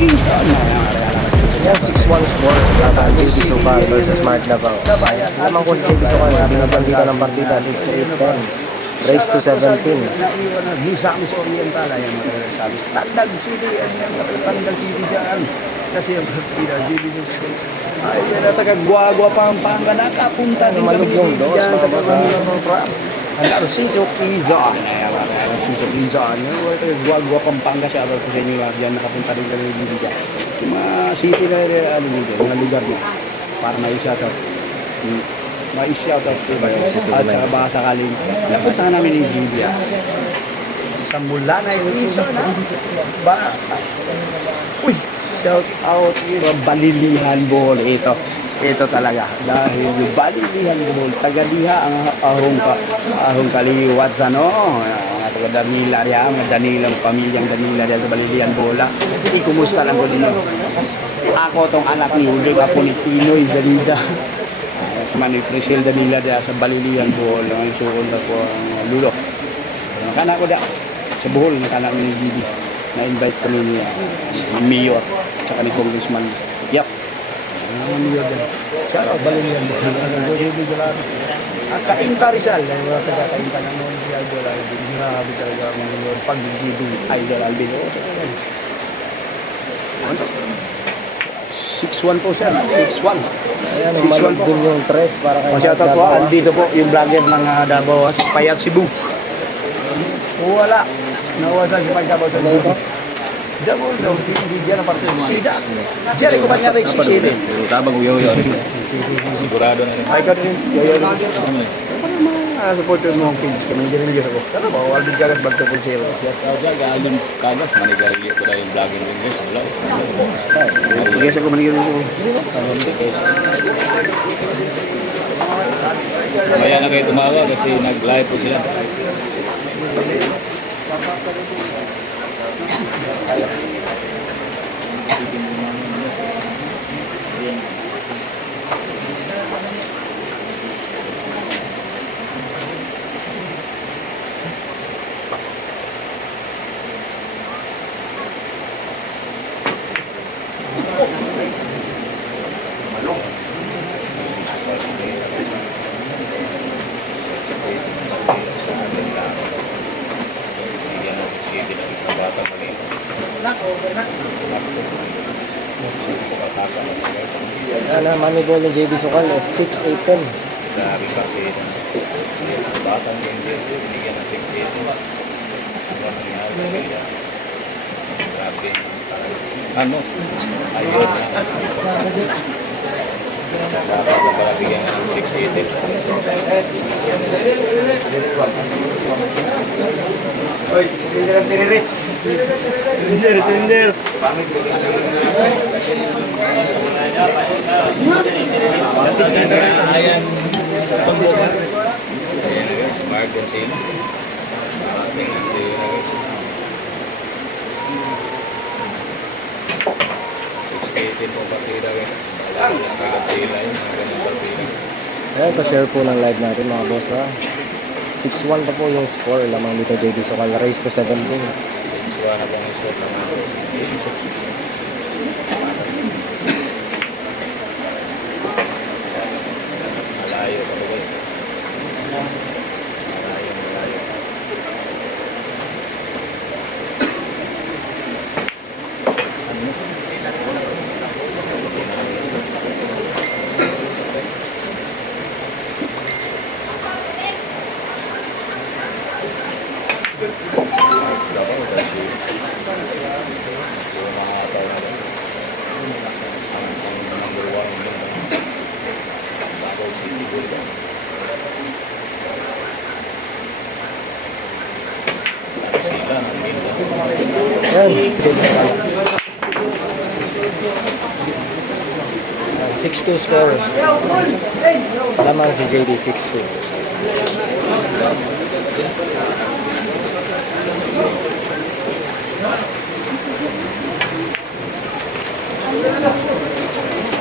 Kinsa na Yan, 6-1 score. Laban JB Sukal versus Mark Davao. Lamang ko si JB Sukal, binabandita ng partida, 6-8-10. Race to 17. Naiwan na, visa kami sa Oriental. Ayan, sabi, Tandag City. Ayan, Tandag City dyan. Kasi yung partida, JB Sukal. Ay, yan na taga-guagua Pampanga. Nakapunta din kami Malugong dos, dyan sa mga Panginoon Trap. Ang Narciso Quezon. Ayan, Narciso Quezon. Guagua Pampanga siya. Abar ko sa inyo, dyan nakapunta din kami dyan. Yung mga city na ano dito, mga lugar na para maisya to. Maisya to. At saka baka sakaling napunta namin yung Libya. Sa mula na yung iso na. Ba? Uy! Shout out yung Balilihan Bohol. Ito talaga. Dahil yung Balilihan Bohol, tagaliha ang ahong kaliwat sa no. Mga taga Danila riya, mga Danilang pamilyang Danila riya sa Balilihan Bohol. Hindi, kumusta lang ko din. Ako tong anak ni Ulig, ako ni Tinoy Danida. Mani Priscil Danila riya sa Balilihan Bohol. Ang suon na ko ang lulo. Nakana ko da sa Bohol, nakana ko ni Gidi. Na-invite kami ni Mayor tsaka ni Congressman Yap. Mayor din. Siya ang Balilihan Bohol. At Kainta Rizal, mga taga-Kainta ng mga si Idol Alvin. Grabe talaga ang mga pag-gibing Idol Alvin. 6-1 po siya. 6-1. Ayan, umalag din yung tres para kay Mark Masyata po, Davao. andito po yung vlogger ng Davao, si Payat Cebu. Wala. Nawasan si Pagkabaw sa dito. Davao daw, hindi dyan ang parcel. Tidak. Diyan, ikaw ba niya rin 6-7? Tabang uyaw-uyaw. Sigurado na rin. Ay, ka rin. Yoyo rin. Supporter mo ang page. Kami din rin ako. Tara ba? Walbid kagas bagto po siya. Kaya gaalim kagas, manigariya ko na yung vlogging rin guys. Wala. Sige, ako manigil rin ako. Kaya na kayo tumawa kasi nag-live po sila. Ayan, Moneyball ng JB Sukal, 6-8-10. Grabe kasi batang hindi binigyan ng 6-8. Grabe. Ano? Ayun. Dapat na pala bigyan ng 6-8. Oy, hindi lang tinirit. Sender. Ayan. Smart din sila. Tingnan sila guys. 6-8 po partida guys. Nakakatila yun. Mga ganun partida. Ayan, pa-share po ng live natin mga boss ha. 6-1 pa po yung score lamang dito JB Sukal, race to 17. Kuha na pong isot naman. Malayo pa po guys. Malayo. Ayan, 6-2 score. Lamang si JD 6-2.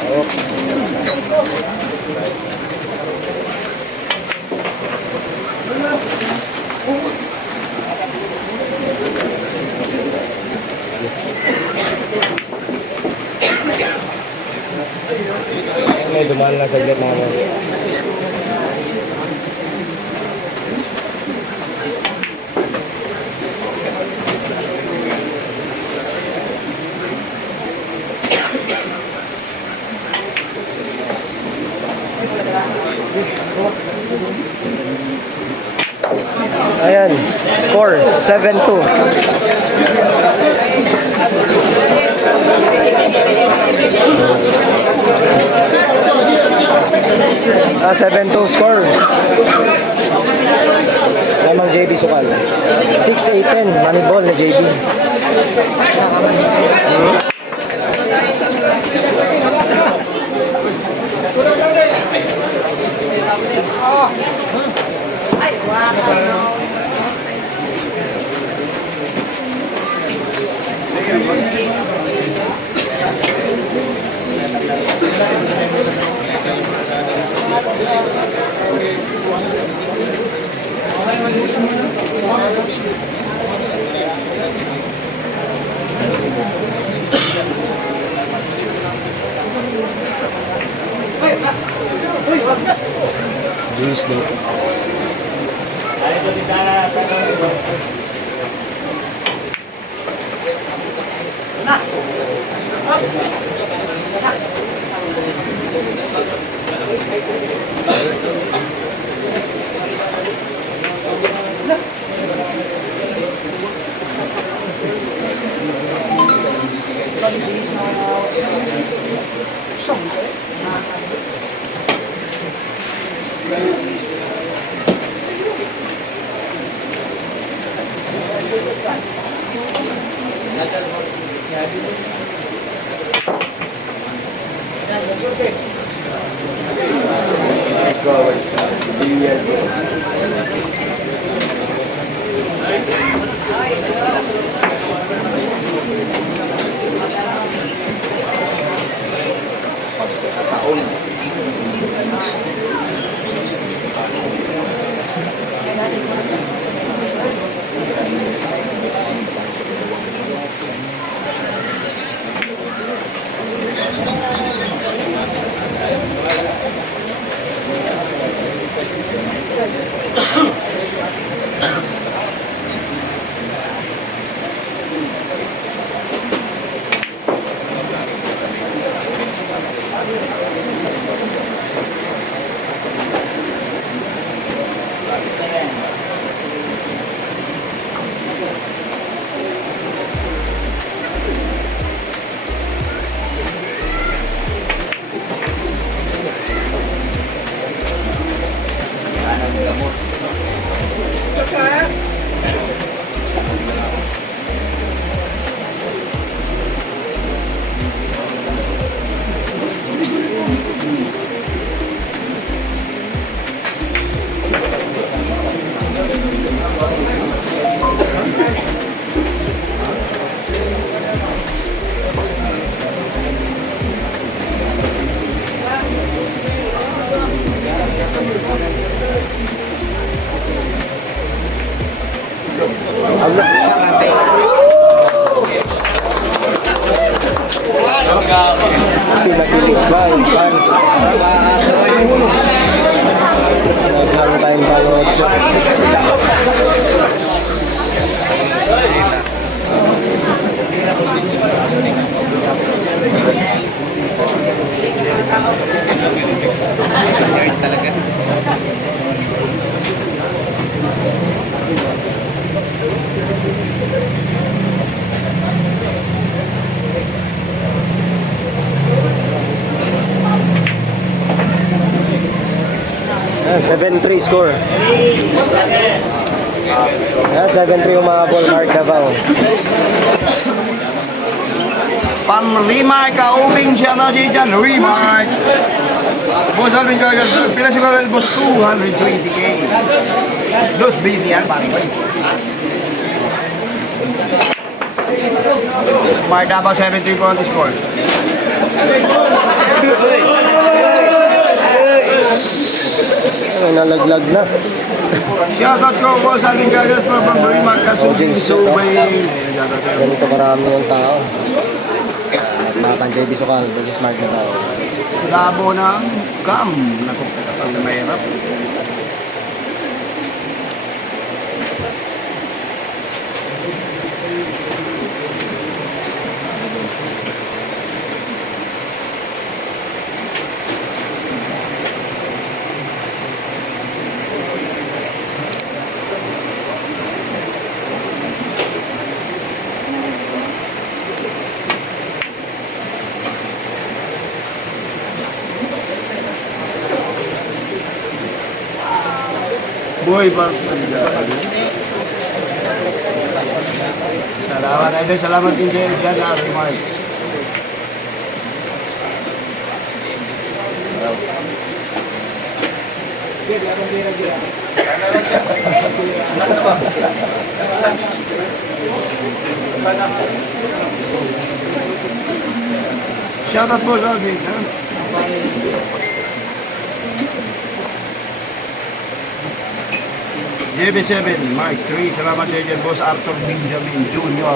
Oops. dumaan lang saglit mga boss. Ayan, score 7-2. 7-2 score. Lamang JB Sukal. 6-8-10, money ball na JB. Juice daw. Pinapilit ba yung fans? Naglang tayong panood. Talaga. 7-3 score. 7-3 yung mga ball mark Davao. Pang-remark ka, ubing siya na siya dyan, remark. Boss Alvin Gagas, pinasigaran boss 220K. Dos busy yan, pare ko. Mark Davao 7-3 po ang score. Ay, nalaglag na. Shoutout ko, Boss Alvin Gagas, from remark ka, Subay. Ganito karami yung tao. Batang JB Sokal versus Mark Navarro. Labo ng cam. Naku, kasi mahirap. Boy, salamat idol, salamat din kayo dyan, Mark. Shout out po, Alvin. JB7, Mark 3, salamat sa inyo, Boss Arthur Benjamin Jr.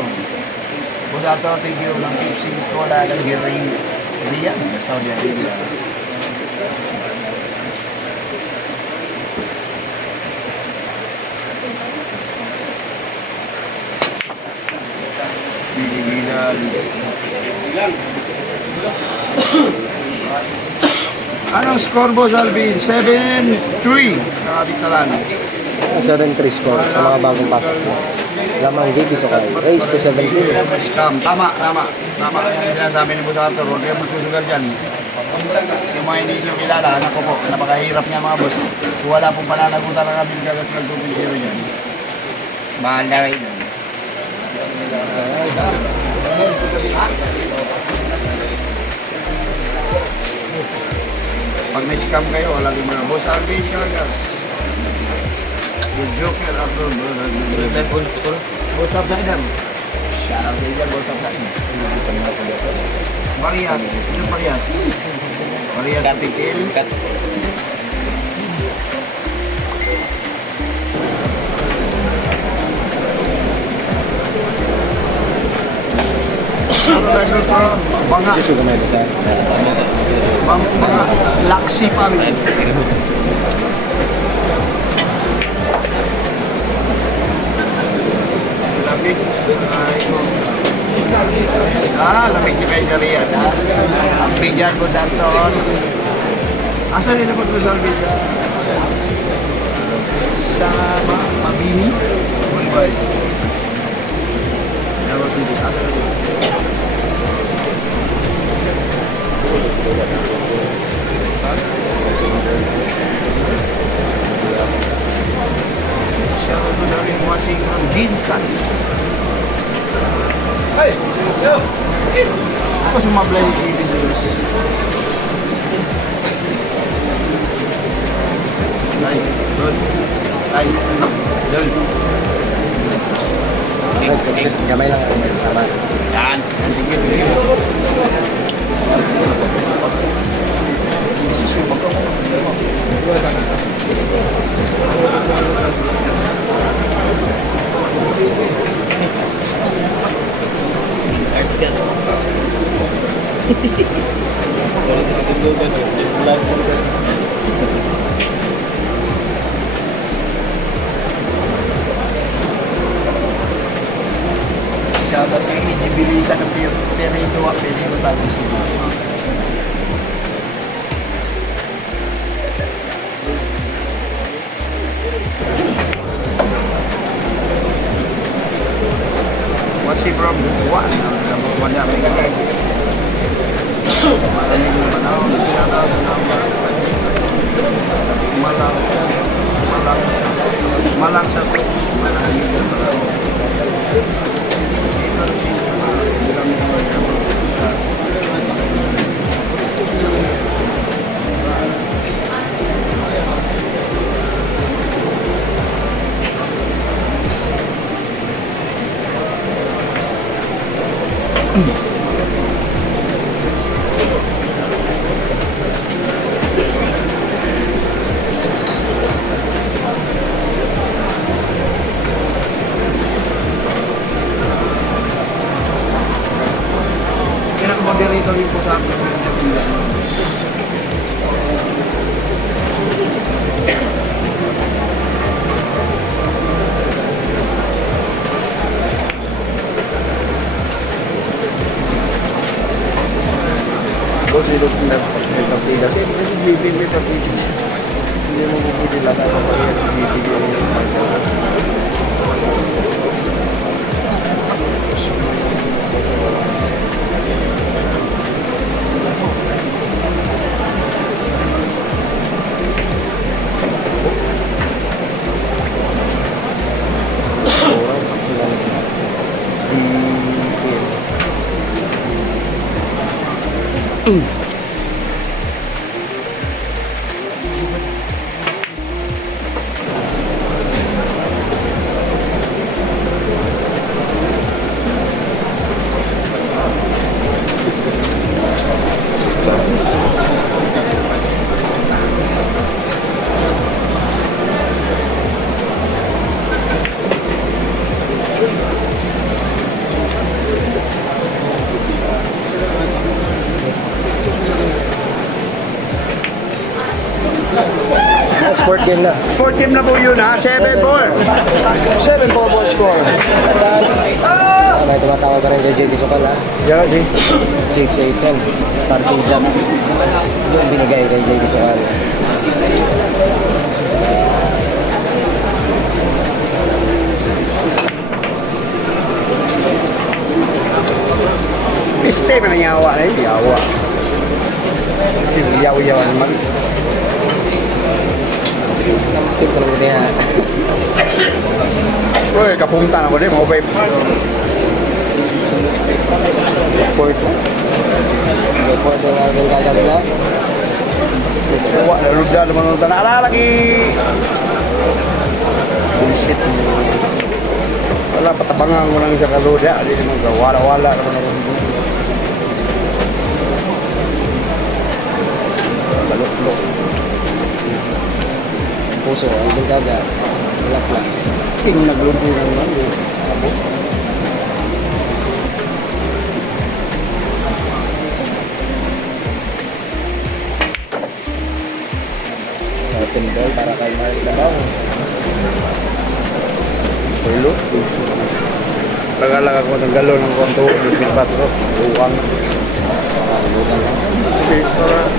Boss Arthur, thank you ng tipsy cola ng Riyadh, Saudi Arabia. Bilibilan. Anong score, Boss Alvin? 7-3 sa Bitalan. 7-3 score sa mga bagong pasok mo. Lamang JB Sokal, race to 17. Scam. Tama. Tama yung sinasabi ni Boss Arthur. Huwag kayo magsusugal dyan. Yung mga hindi nyo kilala, anak ko po, napakahirap niya mga boss. Kung wala pong pananagutan ng amin kagas ng 2.0 dyan. Mahal na rin. Pag may scam kayo, lagi mga Boss Alvin Chagas. Good Joker Abdul. Boss Upsider. Shout out kayo dyan, Boss Upsider. Marias. Yung Marias. Marias Tikil. Banga. Gusto ko may basa. Mga laksi family. Lamig. Lamig ni Kay Sarian, ha? Ang bigyan ko Danton. Asan nila po sa Mabini? Mumbai. Dapat dito. Asan nila? Shout out to Darren watching from Ginsan. Hey! Yo! Ako sumablay ni TV Zeus. Nice. Good. Nice. Good. Gamay lang. Sama. Yan. Sige. Shoutout kay Ijibilisan ng Perido tayo sila. Watching from Buwan. Buwan niya, may kagay. Maraming naman ako. Tinatawag ng malang sa to. Maraming naman ako. Moderator gagawin po sa akin. Boss, ito po na partida. Kasi bibili partida. Hindi mo bibili lang ako kaya bibili yung partida. Sport game na. Sport game na po yun ha, 7-4. 7-4 po score. May tumatawag ka rin kay JB Sokal ha. Yeah, okay. 6-8-10. Partida. Yung binigay kay JB Sokal. Piste pa nanyawa na yun, yawa. Yawa-yawa naman. Nampit ko lang niya. Bro, kapunta ako din, mga babe. Report. Report yung aking kagagla. Wala, narugda naman ng tanah. Alaki! Bullshit. Wala, patabangan ko lang sa kaluda. Hindi naman, wala-wala naman ako. Balok-lok. Puso, ang kaga. Lock lang. Ting naglumpunan naman. Abo. Open ball para kay Mark Labaw. Pulo. Tagalog ako ng galon ng konto. Ng patro. Luwang. Lugan lang. Okay, para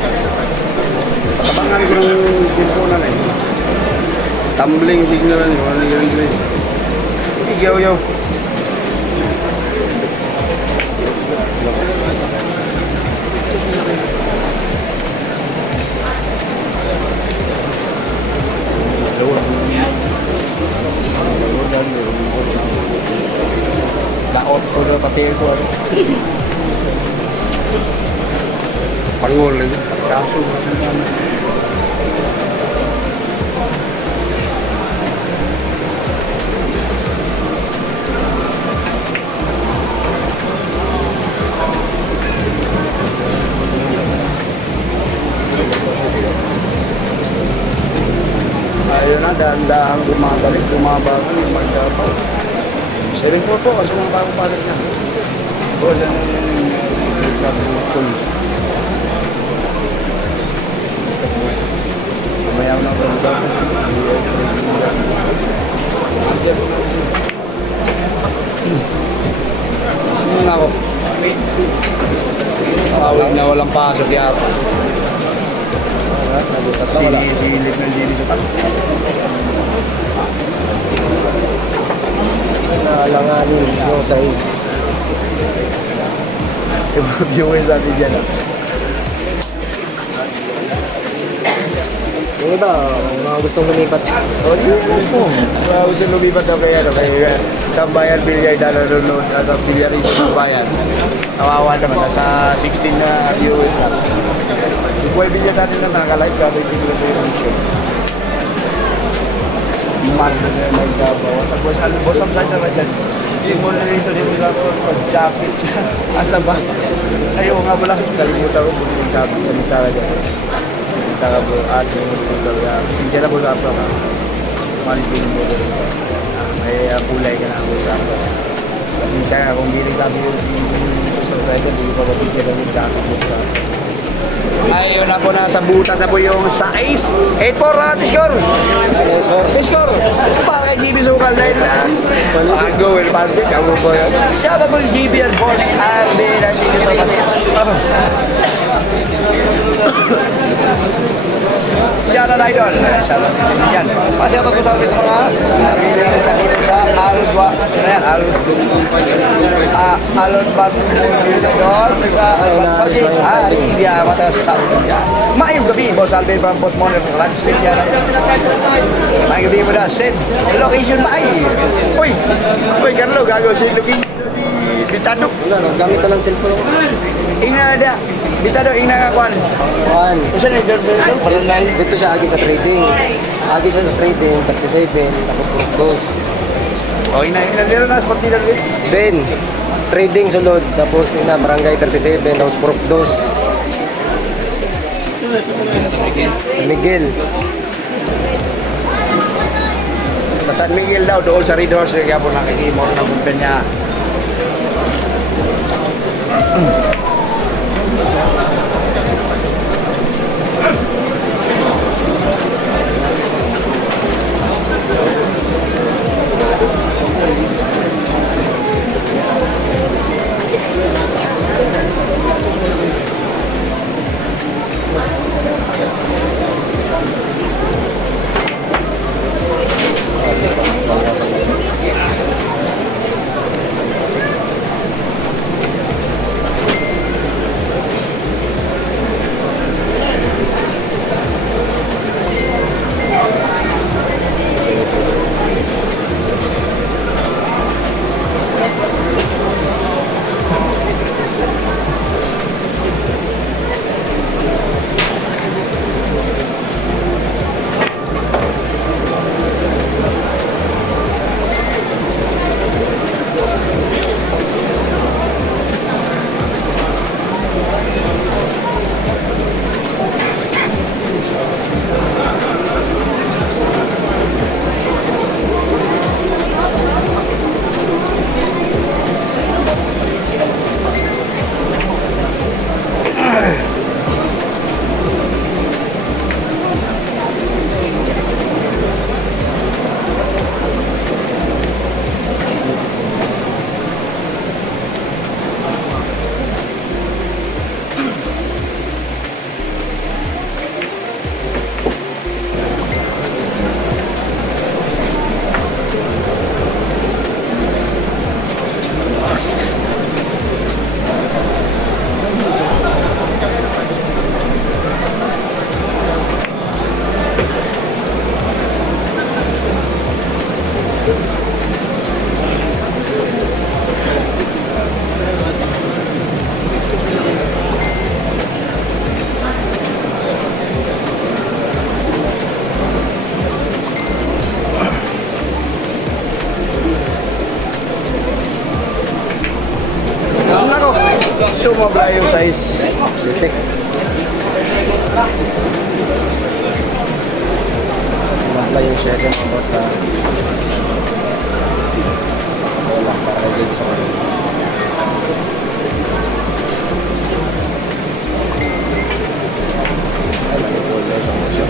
patabangan ko ng pintunan eh. Tumbling signal ni wala ni English. Igaw-yaw. Daot ko na pati ko. Pangol lagi. Kaso. Ayun na, dahan-dahan bumabangan yung magkapaw. 7-4 po, kasi mga bagong palit na. O, dyan yung sabi ng pool. Mayaw na ba ba? Ano ako? Tawag na walang pasok yata. Nabutas na wala. Silip na linis sa pag. Naalanganin yung size. Viewers natin dyan ah. Yung iba, mga gustong lumipat. O, yun po. Gusto lumipat daw kaya, kay Tambayan Bilyar nanonood at ang Bilyar is Tambayan. Kawawa naman, nasa 16 na viewers na. Yung buhay Bilyar natin na nakalive, kasi hindi ko na yung show. Man na nagkabawa. Tapos, bottom line naman dyan. Yung muna rito dito sa pag-jacket siya. Asa ba? Ayaw nga pala. Kalimutan ko kung yung sabi sa mitara dyan. Mitara bro, at yung mitara. Sindiya na po sa apra ka. Malipin mo rin. May kulay ka na ako sa apra. Minsan kung hindi rin kami yung Sa record, hindi pa mabigyan ng jacket mo sa... Ayun na po, nasa butas na po yung size. 8-4, score! Score! Para kay GB Sukal dahil go, will pass it. Ako po yan. Shout out po yung GB and Boss RD na GB Sukal. Shout out idol. Shout out yan. Pa-shout out po sa ulit mga pinili sa dito sa Alba. Alon Bagmulidor sa Alban Saudi Arabia. Mata sa Saudi. Maayong gabi, Boss Alvin from Boss Monner Lagsin yan. Maayong gabi mo na, send location maay. Uy, Carlo, gagawin sa location. Bitado. Wala, gamit ka ng cellphone ko. Ina ada. Bitado, ina kakuan. Juan, Kasi na dito siya agi sa trading. Agi siya sa trading, 37, tapos 2. oh, ina dito na sa partida rin. Then, trading sulod, tapos barangay 37, tapos 2. San Miguel. Sa San Miguel daw, doon sa Red Horse, kaya po nakikimor na buben niya. Sumobra yung size. Litik. Sumabla yung shadow ko sa wala para dito sa kanila. Ay, mali-folder sa mga siya.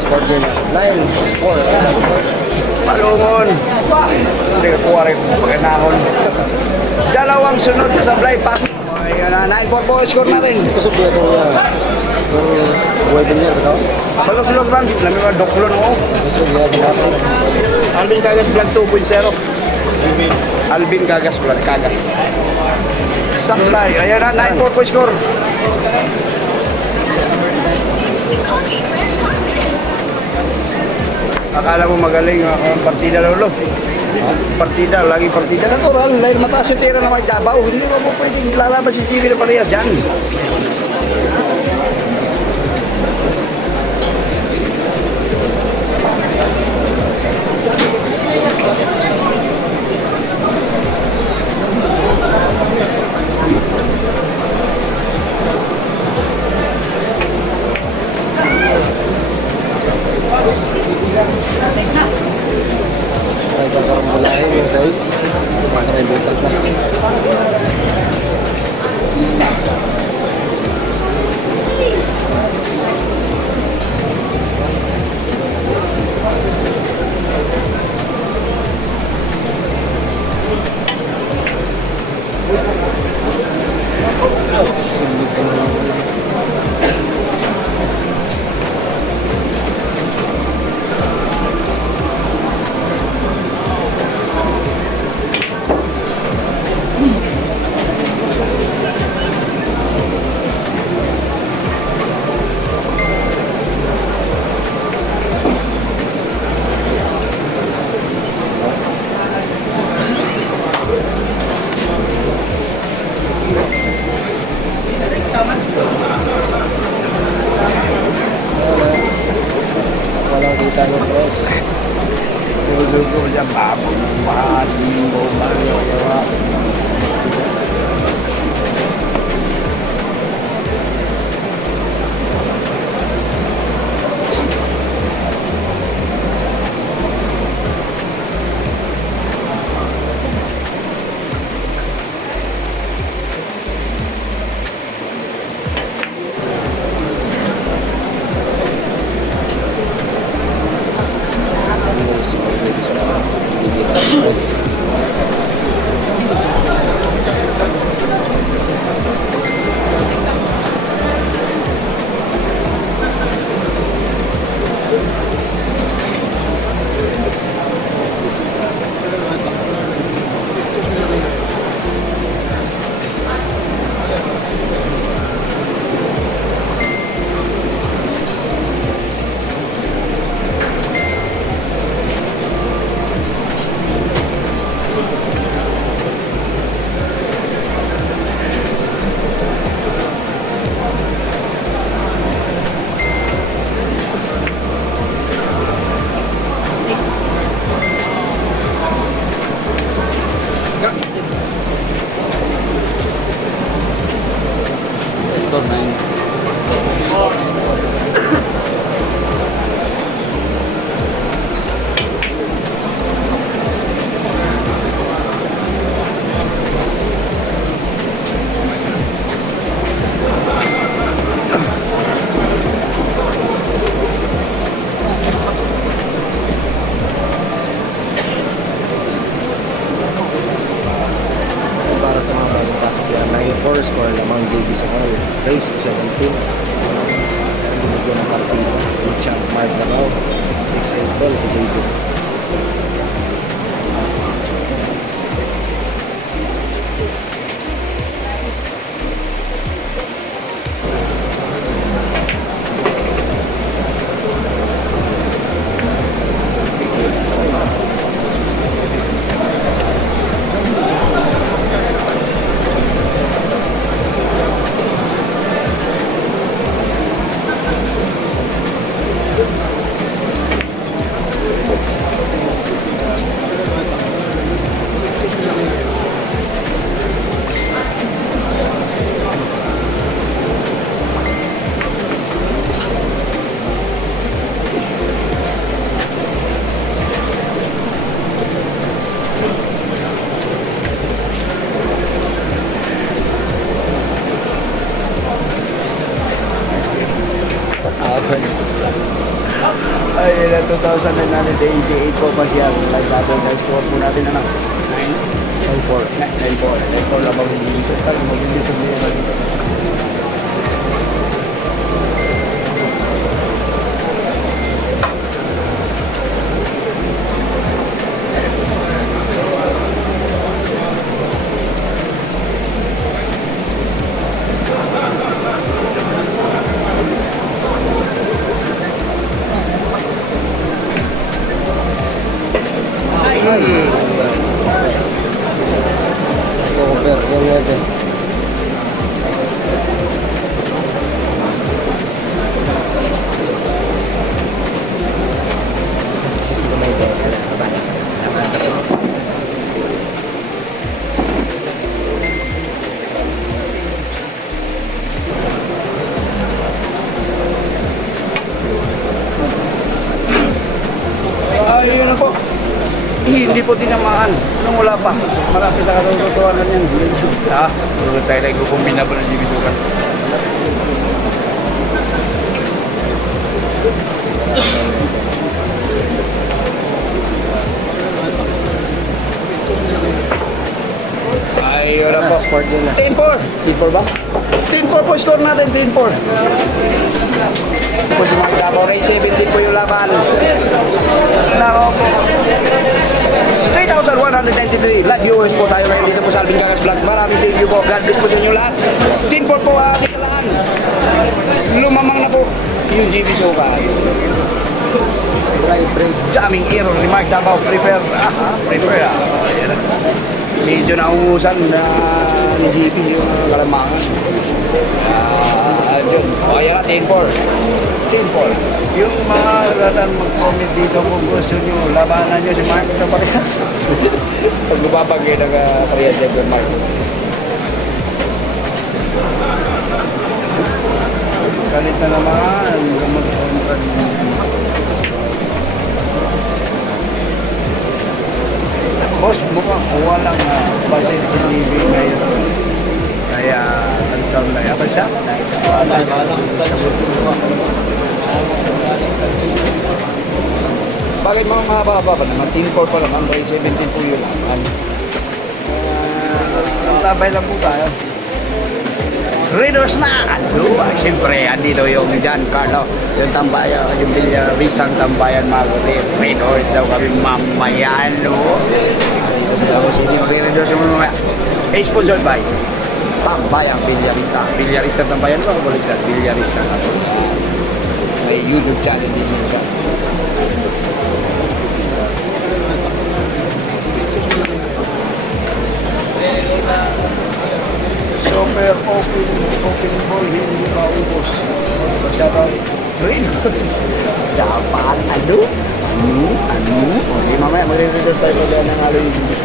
Sport game. 9-4. Malungon. Hindi ka kuha rin pagkanahon. Dalawang sunod sa sablay. Ayun na, 9-4 po score natin. Kusog niya itong wedding niya, ito? Balog-sulog lang. Lami mga doklon mo. Kusog niya, binapin. Alvin Cagas Vlog 2.0. Alvin Cagas Vlog, Cagas. Sablay. Ayun na, 9-4 po score. Akala mo magaling ang partida lolo. Partida, lagi partida. Natural, dahil mataas yung tira na may Davao. Hindi mo pwedeng lalaban si Jimmy na parehas dyan. Sulahin yung size. Sa may butas na. Walang kita yung press. Dugo dyan, babong, malimbo, yawa. Para sa mga bagong pasok yan, 9-4 score lamang JB Sokal, race to 17. Binigyan ng partido yung champ Mark Navaw, 6-8 ball si JB. Ay, 2088 po pa siya. Live battle na score po natin na 9-4. 9-4 lang magiging dito. Parang magiging dito dito. Over yung natin. Ay, yun na po. Hindi hindi po tinamaan. Anong wala pa? Marami na katotohanan yan. Ha? Tayo lang kukumbina pa ng Jibisukan. Ay, wala po. Sport din na. 10-4. 10-4 ba? 10-4 po score natin, 10-4. Po si Mark Davao, Ray 17 po yung laban. Nako po. 3,193 live viewers po tayo ngayon dito po sa Alvin Gagas Vlog. Maraming thank you po. God bless po sa inyo lahat. 10-4 po ating talaan. Lumamang na po yung GB Soka. Jamming error ni Mark Davao. Prepare. Prepare. Medyo naungusan na ni GB yung kalamangan. Yun. O, ayan na, 10-4. 10-4. Yung mga lalang mag-comment dito kung gusto nyo, labanan nyo si Mark na parehas. Pag lumabagay ng parehas dito yung Mark. Galit na naman. Mag-contract. Boss, mukhang walang basit si TV ngayon. Kaya, ang taon na yaman siya. Bakit mga mahaba pa naman? 10-4 pa naman, by 17 po yun. Ang tabay lang po tayo. Raiders na! Ano? Siyempre, andito yung Giancarlo. Yung tambayan, yung Villarisang tambayan, mga Raiders daw kami mamaya, no? Kasi hindi mag-Raiders yung mamaya. Sponsored by Tambayang Villarista. Villarista tambayan ba? Balik na, Villarista. May YouTube channel din yun siya. Super open ball, hindi maubos. Shoutout. Raiders. Dapat, ano? Ano? O, di mamaya, mag-readers tayo pala ng halo yung video.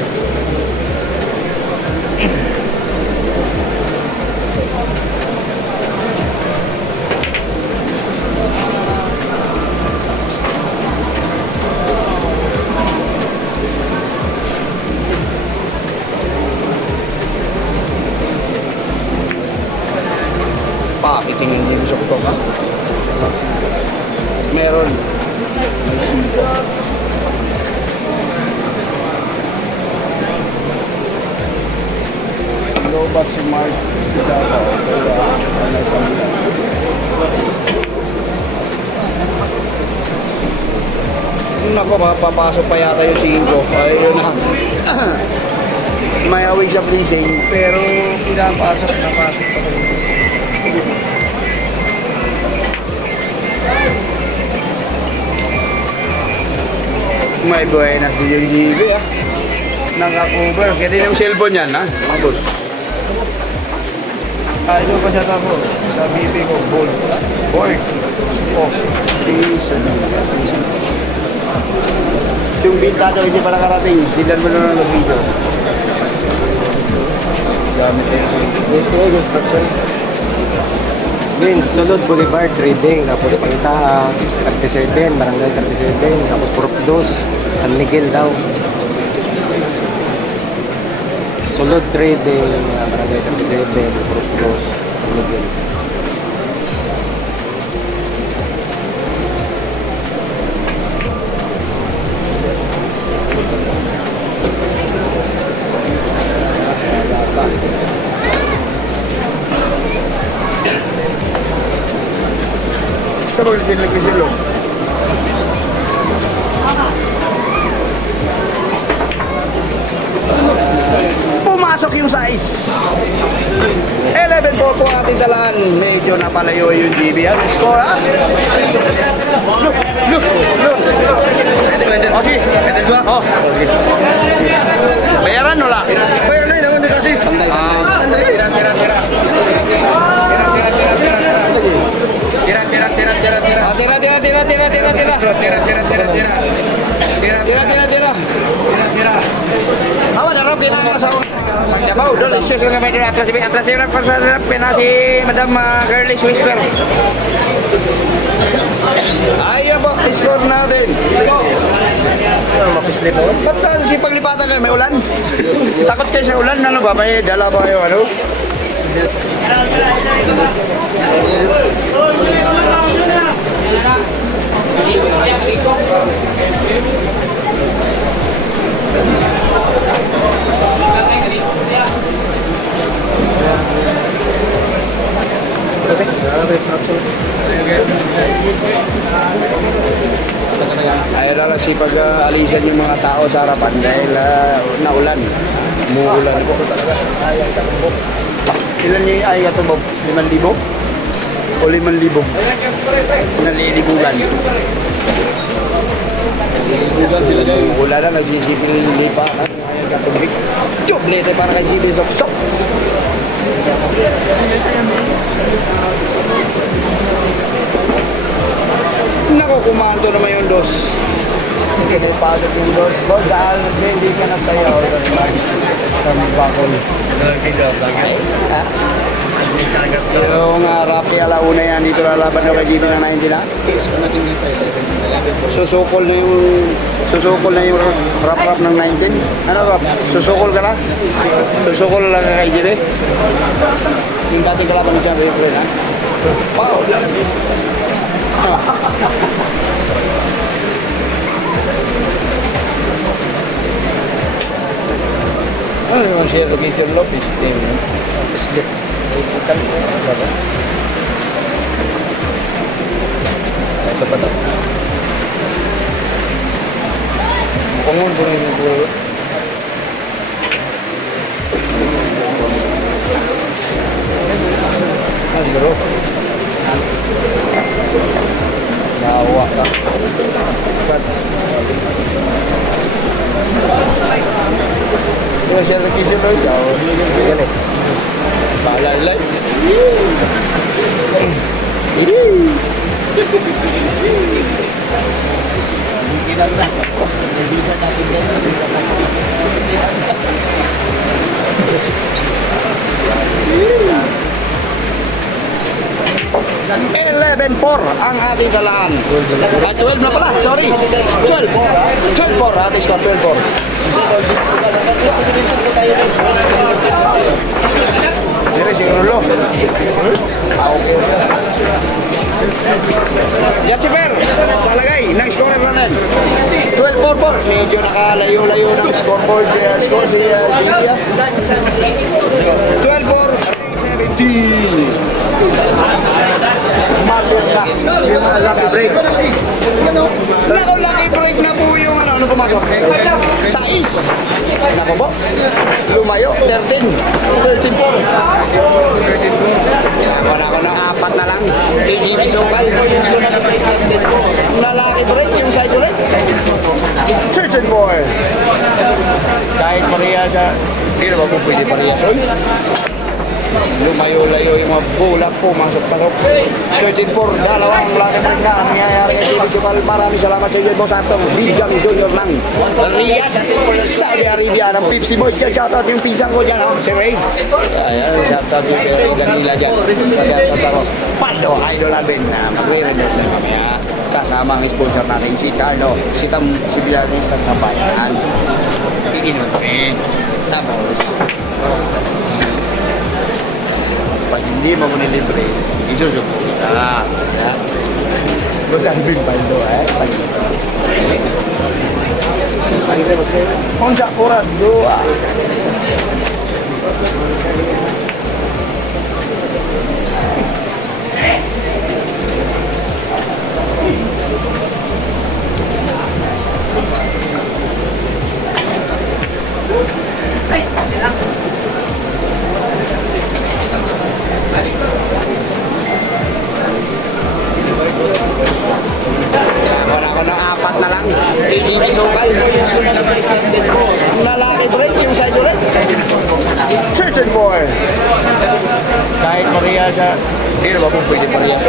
Pakitingin din sa kuto ka. Meron. Lobat si Mark Davao. Nako, papasok pa yata yung 5. Ayun na. May awig sa pleasing, pero pinapasok pa rin. May buhay na si yung GB naka-cover. Kaya din yung cellphone yan ha, mga boss. Ito pa siya tapo sa BP ko, board. Yung bintado hindi pa nakarating, silan mo na ng video. Gamit Ito yung instruction. Vince, Sulod Boulevard Trading, tapos Pangitaha, 37, Barangay 37, tapos Purok 2, San Miguel daw. Sulod Trading, Barangay 37, Purok 2, San Miguel. Ito ba sila nagkisilo? Pumasok yung size. 11-4 po ating talaan. Medyo napalayo yung GB. Ang score ha? Look. O si. Oh. Bayaran wala? Bayaran na naman din kasi. Tira. Hawa na raw kailangan sa Pagdabaw, doon isyo nga may atras si Madam Girlish Whisper. Ayun po, score natin. Mapislit ako. Ba't si paglipatan kayo? May ulan? Takot kayo sa ulan? Ano ba? May dala ba kayo? Ano? Okay, instruction. Ayaw na lang si pag-alisan yung mga tao sa harapan dahil naulan. Umuulan po talaga. Ayaw sa bubok. Ilan yung ay ito Bob? 5,000? O 5,000? Nalilibugan. Nalilibugan sila guys. Wala na, nagsisipin yung lipa. Ayaw ka tubig. Chocolate para kay Gini Sok-Sok. Nako, kumanto naman yung dos. Pinipasok yung doors. Boss, saan hindi ka nasayaw? Sa bakol. Ha? Yung Rafi Alauna yan, dito lalaban na kay Gini na 90 na. Susukol na yung rap-rap ng 19. Ano rap? Susukol ka na? Susukol lang ka kay Gini? Yung dating kalaban ni John Rayfred, ha? Wow! Ano naman siya Roger Lopez? Slip. Ikan. Ano? Sa bata. Pungon po rin yung buhay. Ah, siguro. Nawa ka. Yung siya Roger Lopez, hindi ka Paalalay. ang ating dalaan. 12 na pala, sorry. 12. 12-4, ating score, 12-4. Dire si Rulo. Jasiper, palagay, na-scorer natin. 12-4 po. Medyo nakalayo-layo ng scoreboard. Score si Julia. 12-4, 17. Mother na. Lucky break. Nako, lucky break na po yung ano pumasok. Sa is. Nako po. Lumayo, 13. 13-4. Wala ko ng 4 na lang. AGB Sokal. Lalaki break yung side ulit. 13-4. Kahit pareha siya. Hindi naman po pwede pareha. Lumayo-layo yung mga bola po, masok-pasok. 13-4, dalawang lucky break na ang nangyayari kay AGB Sokal. Maraming salamat sa iyo, Boss Arthur. Bigang Junior ng Riyadh, Saudi Arabia ng Pepsi Boys. Shoutout yung pinsan ko dyan, si Ray. Ayan, shoutout yung Ray Ganila dyan. Shoutout ako. Palo, idol namin na magre-remote na kami ha. Kasama ang sponsor natin si Carlo, si Bilanis ng Kabayan. Iinom kami. Tapos, pag hindi mo nilibre, isusuko kita. Boss Alvin Paldo, Honda Coraz 2. Wala ko ng 4 na lang. AGB Sokal. Lalaki break yung size ulit. 13-4. Kahit pareha siya. Hindi naman po pwede pareha.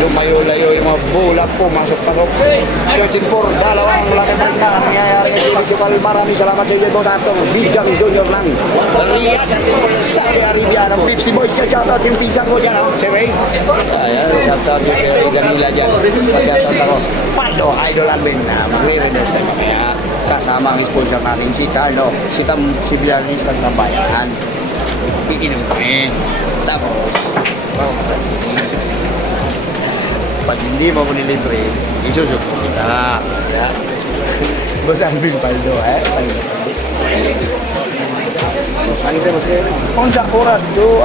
lumayo-layo yung mga bola, pumasok-pasok. 13-4, dalawang laki break na nangyayari ng JB Sokal. Maraming salamat sa iyo, Boss Arthur. Benjamin Junior lang. Riyadh, Saudi Arabia, ng Pepsi Boys. Shoutout yung pinsan ko dyan, si Ray. Ayan, shoutout yung kay Ganila dyan. Shoutout ako. Paldo, idol Alvin na magre-renew tayo kaya kasama ang sponsor natin si Carlo, si Villarista ng Bayan. Iinom kami. Tapos, pag hindi mo nilibre, isusok ko kita. Boss Alvin Paldo, Paldo. Ano tayo, Boss Alvin? Punta, oras, 2.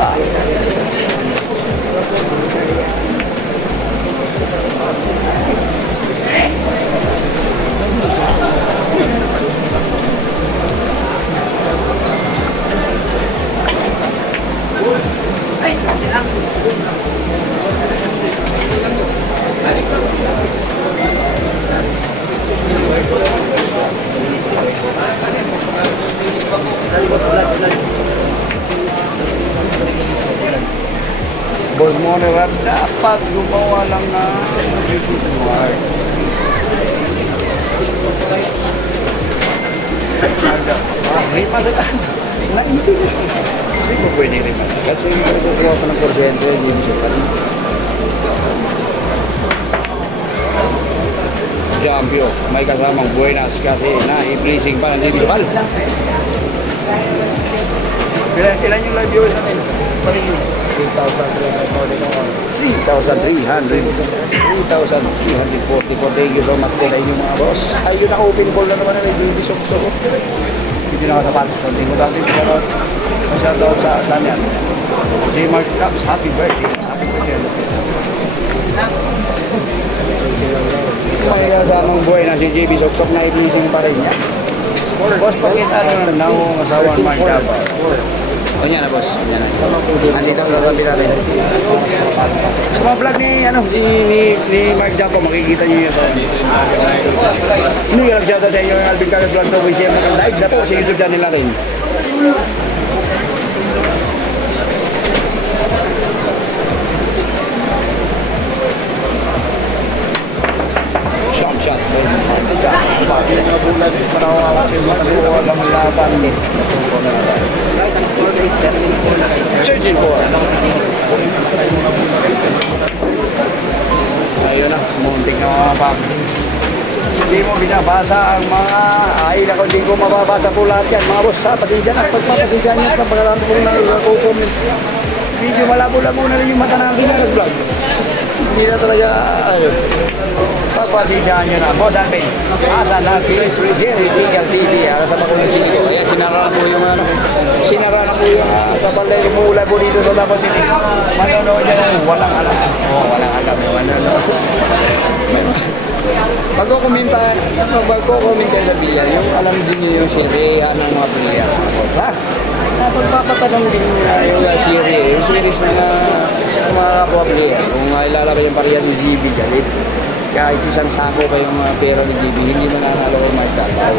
Boss Monirab, dapat gumawa lang na business award. Rimas ka. Hindi ko pwede rimas. Kasi kukuha ko ng kuryente, hindi mo siya pa rin. Jampio, may kasamang buenas kasi na-i-pleasing pa ng individual. Ilan yung live viewers natin? 3,344. Thank you so much po sa inyo mga boss. Ayun na open call na naman na may baby sokso. Hindi na nakasapatos. Konting mo dati. Pero shoutout sa saan yan. J-Mark Caps, happy birthday. Happy birthday. May kasamang buhay na si JB Soksok na ipinising pa rin niya. Boss, pakita na sa one mark dapat. O yan na, boss. Yan na. Nandito sa tabi natin. Sa mga vlog ni Mark Japo, makikita niyo yun. Hindi ka nag-shoutout sa inyo yung Alvin Carlos Vlog to. Siya mag-live na po sa YouTube channel natin. Shot. Bakit yung mga bulan is manawakas yung mga buwan ng laban ni. Guys, ang score guys, 13-4 na guys. 13-4. Ayun na, muntik na mga pag. Hindi mo binabasa ang mga ako hindi ko mababasa po lahat yan. Mga boss, pasensya na. Pagpapasensya niyo at pagkarami ko na nag-comment. Medyo malabo-labo na rin yung mata namin na nag-vlog. Hindi na talaga, pagpasensyahan nyo na. Boss Alvin, asa na si Tigar TV, sa Bacolod City ko. Ayan, sinara na po yung sa balay, umulay po dito sa Davao City. Manonood yan, walang alam. Walang alam. Manonood. Magko-comment kayo sa bilyar, yung alam din nyo yung seryehan ng mga bilyar. Ha? Pagpapatanong din yung series na mga kapwa bilyar. Kung ilalabay yung pariyan ng GB dyan, kahit isang sako pa yung pera ni GB, hindi mananalo ko magdalaw.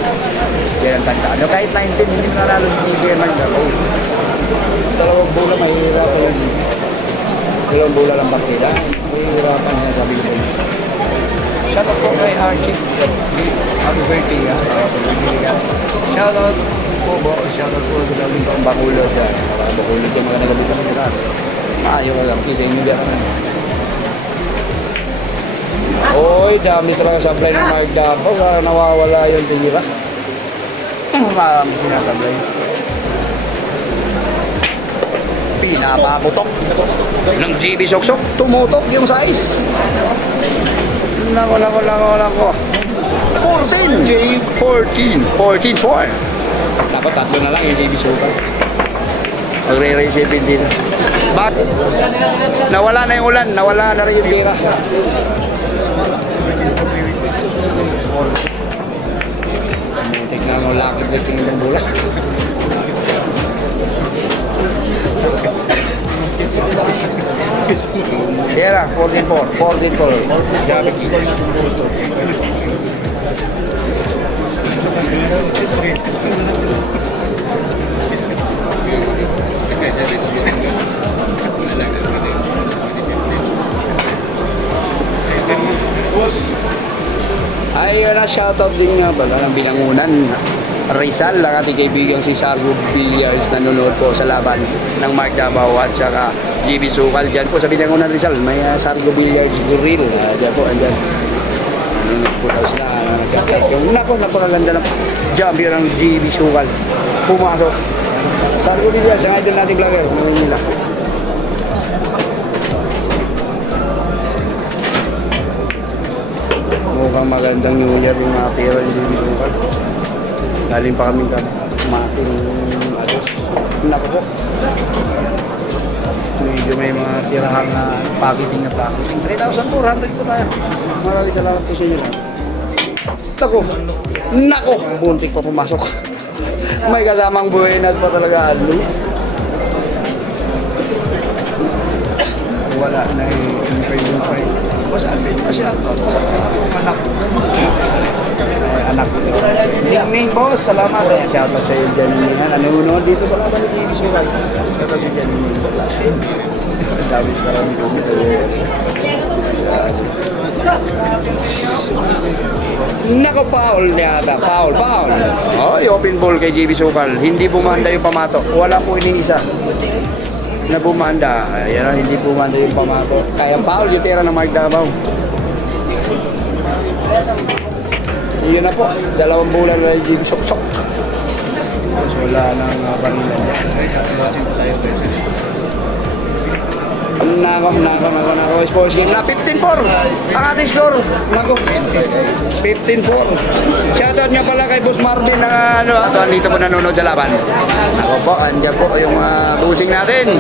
Yan ang tandaan. Kahit 19, hindi mananalo ni GB magdalaw. Dalawang bola, mahihirapan yung GB. Dalawang bola lang partida, mahihirapan niya, sabi ko. Shoutout po kay Archie. Happy birthday, ha? Shoutout po ba? Shoutout po sa daming pang Bacolod dyan. Bacolod yung mga nagabitan ng mga. Maayo ka lang, kisa inyo dyan. Oy, dami talaga sablay ng Mark Dapo. Nawawala yung tira. Marami sinasablay. Pinapaputok ng GB Soksok. Tumutok yung size. Nako. 14! J14. 14-4. Dapat tatlo na lang yung JB Soksok. Magre-receive din. Bakit? Nawala na yung ulan. Nawala na rin yung tira. Tignan mo lakad na tingin ng bola. Kaya 14-4. Jabi. Yan ang shoutout din nga pala ng Binangunan. Rizal, ang ating kaibigan si Sargo Villas nanonood po sa laban ng Mark Davao at saka GB Sukal. Diyan po sa Binangunan Rizal, may Sargo Villas Grill. Diyan po, andyan. Nanonood po daw sila. Yung napakaganda ng champion ng GB Sukal. Pumasok. Sargo Villas, ang idol nating vlogger. Manila. Mukhang magandang New Year yung mga pera yung GB Sukal. Galing pa kami mating nako po. Medyo may mga tirahan na packaging na packaging. 3,400 po tayo. Maraming salamat po sa inyo. Nako, buntik pa pumasok. May kasamang buhenat pa talaga. Wala na yung Boss Alvin, kasi anak. Anak ko. Ning boss, salamat. Shoutout sa iyo dyan. Nanonood dito sa laban ng TV Sukal. Shoutout sa iyo dyan. Dami sa karami ko. Nako, foul yata. Foul. Oy, open ball kay GB Sukal. Hindi bumanda yung pamato. Wala po iniisa na bumanda. Ayan, hindi bumanda yung pamato. Kaya foul yung tira ng Mark Davao. Yun na po, 2 bulan na yung GB Sok-Sok. Tapos wala nang banilan dyan. Nako. Sports game na 15-4. Ang ating score. Nako. 15-4. Shoutout nyo pala kay Boss Marvin na dito po nanonood sa laban. Nako po, andyan po yung busing natin.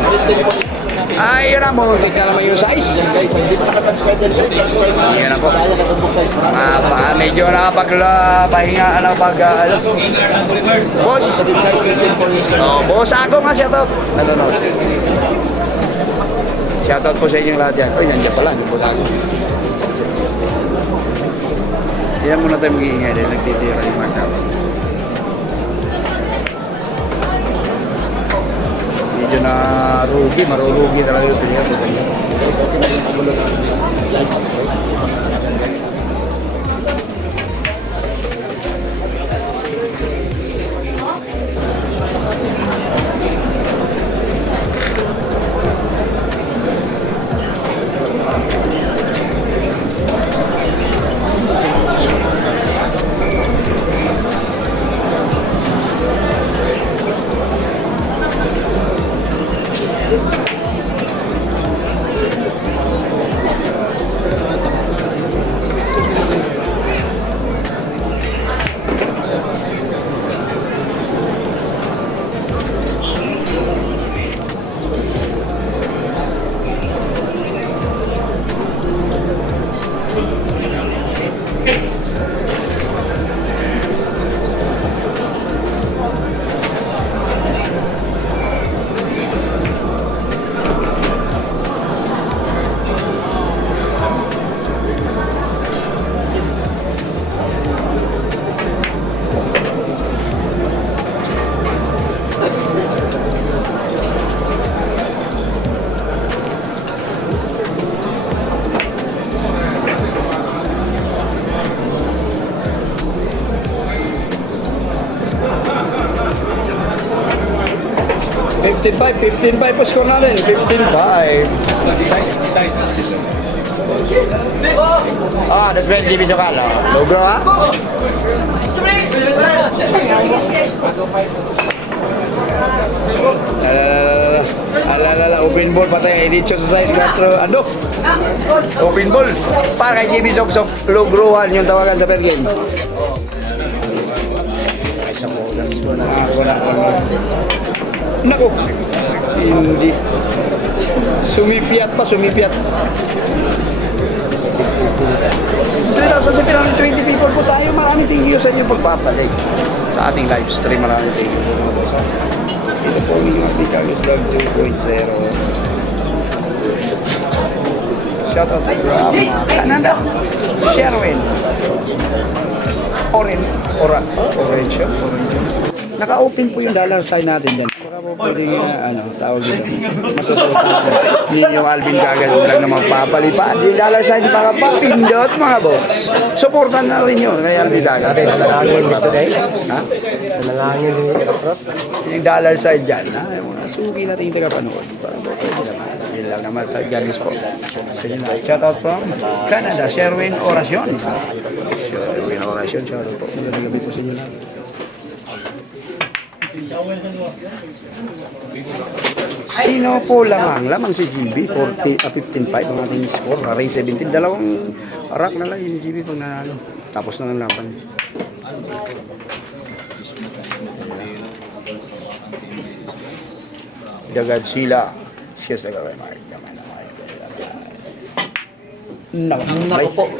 Ay, yun na mo. Guys na naman yung size. Hindi pa nakasubscribe din guys. Yun na po. Medyo nakapagpahinga, Boss. Boss ako nga shoutout. Nanonood. Shoutout po sa inyong lahat yan. Uy, nandiyan pala. Yan muna tayo mag-iingay dahil nagtitira yung Mark Davao. Medyo na marurugi talaga yung tiniya. Guys, okay na yung pagulog. $15.5 po score natin. 15.5. That's right, GB Sukal. Low bro, ha? Open ball patay. Editio sa size 4. Ano? Open ball. Para kay GB Sok-Sok. Low grohan yung tawagan sa per game. Nako, hindi. Sumipiat. 3,720 people po tayo. Maraming thank you sa inyong pagpapalig sa ating live stream. Maraming thank you po mga boss. Ito po yung ating Carlos Vlog 2.0. Shout out to Canada, Sherwin, Orange. Naka-open po yung dollar sign natin dyan. Baka po po pwede tawag dito. Masusutan. Ninyo Alvin Gagal lang naman papalipad. Yung dollar sign pa pindot mga boss. Supportan na rin yun kay Alvin Gagal. Nalalangin dito dahil. Ha? Nalalangin ni Rock. Yung dollar sign dyan, ha? Yung mga suki natin yung tagapanood. Parang pwede naman. Yun lang naman. Galis po. So yun lang. Shout out from Canada. Sherwin Oracion. Sherwin Oracion. Shout out po. Magandang gabi po sa inyo lahat. Sino po lamang si GB 15-5 ang ating score, Ray 17, dalawang rack na lang yung GB pag nanalo, tapos na ang laban. The Godzilla, excuse me, Naku po.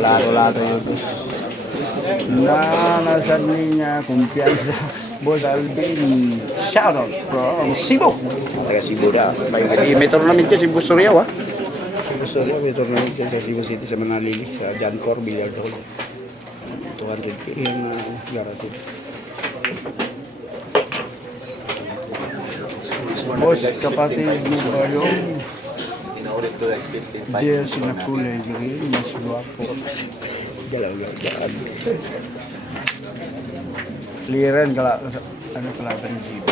Lato yun. Nanasan niya kumpiyansa. Boss Alvin, shoutout from Cebu. Taga Cebu na. May tournament ka Cebu Suryaw, ha? Cebu Suryaw, may tournament ka sa Cebu City sa Manalili, sa John Cor Billiard Hall. 200k yung guaranteed. Boss, kapatid mo ba yung jersey na kulay green, mas guwapo. Galaw-galaan. Clearan kalaban ni GB.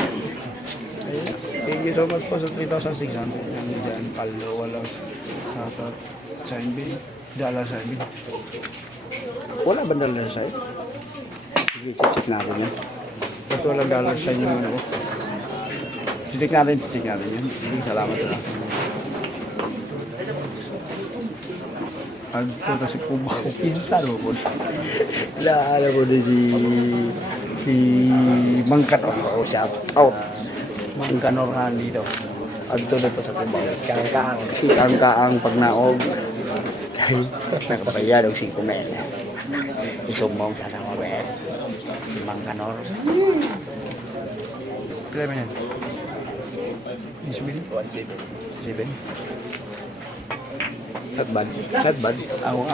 Thank you so much po sa 3,600. Diyan, Paldo, walang satot. Sign bin, dollar sign bin. Wala ba dollar sign? Sige, check natin yan. Ito walang dollar sign yung ano ko. Check natin yan. Sige, salamat na. Agto kasi kumaku pinta no po. Alam mo din si Mang Kanor o shout out. Mang Kanor dito. Agto dito sa Cubao. Kangkaang si Kangkaang pag naog. Kay nakabayad og 5 mil. Isumong sa sama be. Si Mang Kanor. Pila man yan? 17. Not bad. Ako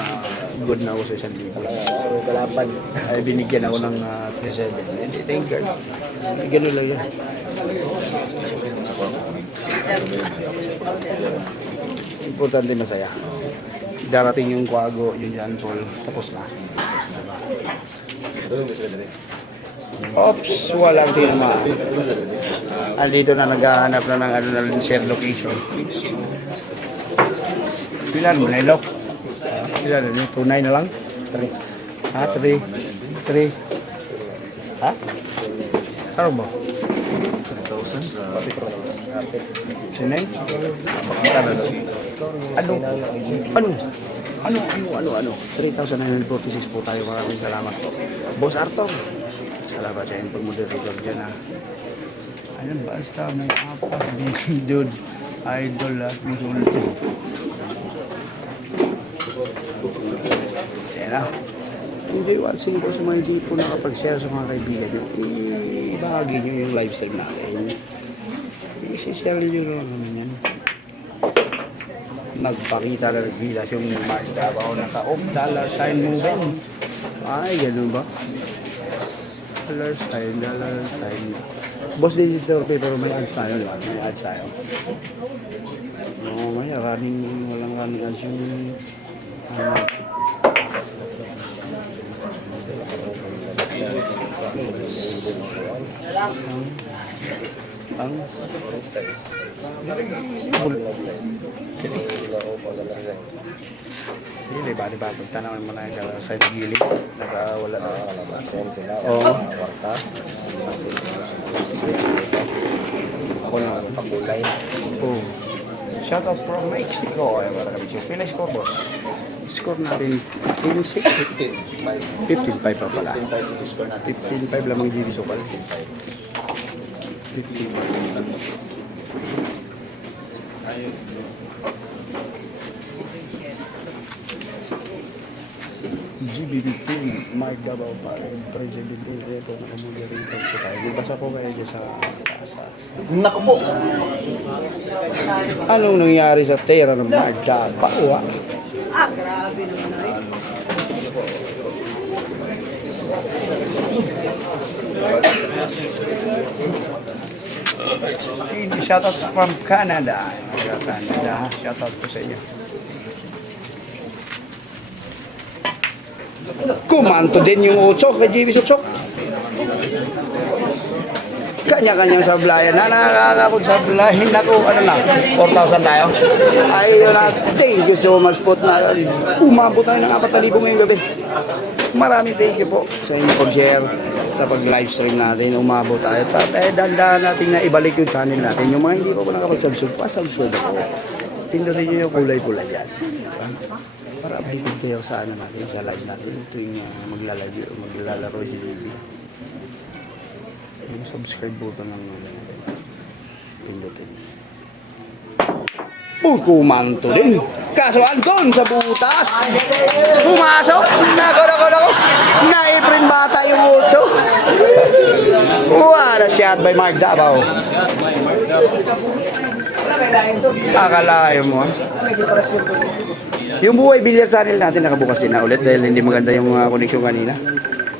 good na ako sa 1,000. Kalaban. Ay, binigyan ako ng 3,700. Thank God. Ganun lang yan. Importante masaya. Darating yung Quago, yung John Paul, tapos na. Oops, walang tinama. Andito na naghahanap na ng share location. Pilan mo na ilok? Pilan na tunay na lang? 3. Ha? 3? Ha? Ano ba? 3,000? Sinay? Makita na doon. Ano? 3,946 po tayo. Maraming salamat po. Boss Arthur. Salamat sa yung pag-moderator dyan, ha. Ayun, basta may apat. Dude, idol at musulti. Yan na. Enjoy watching po sa mga hindi po nakapag-share sa mga kaibigan nyo. Ibahagi nyo yung live stream natin. I-share nyo lang naman yan. Nagpakita na nagbilas yung Mark Davao naka-off dollar sign moving. Ay, ganun ba? Dollar sign. Boss Digital pero may ads tayo, di ba? May ads tayo. No, may walang running ads yung ang Sige, ba? Tanawan mo na yung sa gilid. Wala na. Sila. Oo. Kwarta. Ako na. Pakulay. Oh. Shout out from Mexico. Ay, para kami siya. Pila score, boss? Score natin 15-6. 15-5 pa pala. 15-5 lamang dito sa pala. 15. GBB2, Mark Davao pa rin, President Ito, nakamoderator ko tayo. Basa ko kayo dyan sa kasa. Naku po! Anong nangyari sa tera ng Mark Davao? Grabe naman ay. shoutout from Canada. Canada, shoutout po sa inyo. Kumanto din yung Utsok kay JB Suksok. Kanya-kanyang sablayan na nakakapag-sablayan na ko, ano na, 4,000 tayo. Ayun na, thank you so much po na umabot tayo ng 4,000 ngayong gabi. Maraming thank you po sa inyong pag-share, sa pag-livestream natin, umabot tayo. Dandahan natin na ibalik yung channel natin. Yung mga hindi pa po nakapag-subscribe, pa-subscribe ako. Pindutin nyo yung kulay-kulay yan. Para updated kayo sa ano natin, sa live natin. Tuwing maglalaro si JB. Yung subscribe button ng pindutin. Kumanto din. Kaso andun sa butas. Pumasok. Nako. Naiprin bata yung utso. What a shot by Mark Davao. Akalain mo. Yung buhay billiard channel natin nakabukas din na ulit dahil hindi maganda yung connection kanina.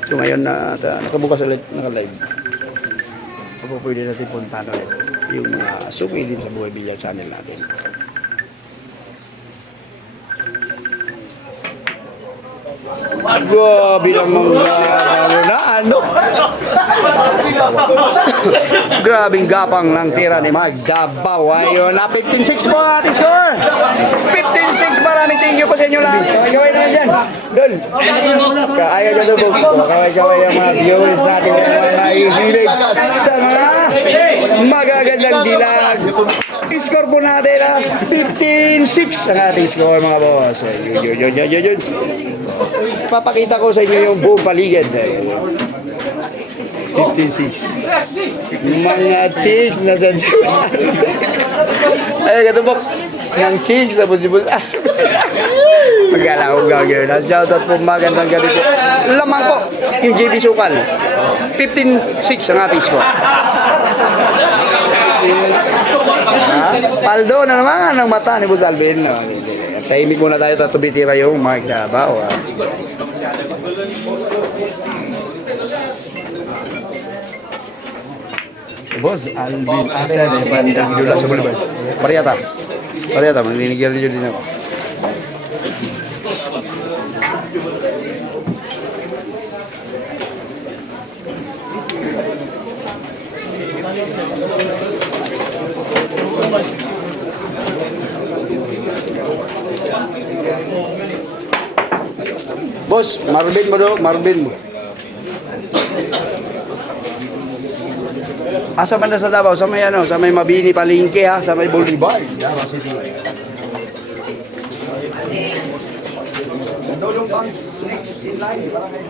So ngayon nakabukas ulit, naka-live. So pwede natin puntahan ulit yung suki din sa buhay billiard channel natin. Grabe naman na ano. Grabing gapang ng tira ni Mark Davao. Ayun na 15-6 po ang ating score. 15-6, maraming thank you po sa inyo lahat. Kaway naman dyan. Doon. Kaya ka doon po. Kaway ang mga viewers natin. Mga isilig sa mga magagandang dilag. Score po natin 15-6 ang ating score mga boss. Yun. Papakita ko sa inyo yung buong paligid. 15-6. Mga chicks na sa chicks. Ay, katubok. Yung chicks na busibus. Magkala ko gagawin. Shoutout po, magandang gabi po. Lamang po, yung JB Sukal. 15-6 ang ating score. Paldo na naman ang mata ni Bus Alvin. Tahimik muna tayo, tatubitira yung Mark Davao. Boss Alvin asa na bandang idula sa bulban. Pariyata, maninigil niyo din ako. Boss, Marvin mo. Asa man na sa Davao, sa may Mabini Palengke ha, sa may Bolivar. Davao City. Dolong Banks, next in line para kay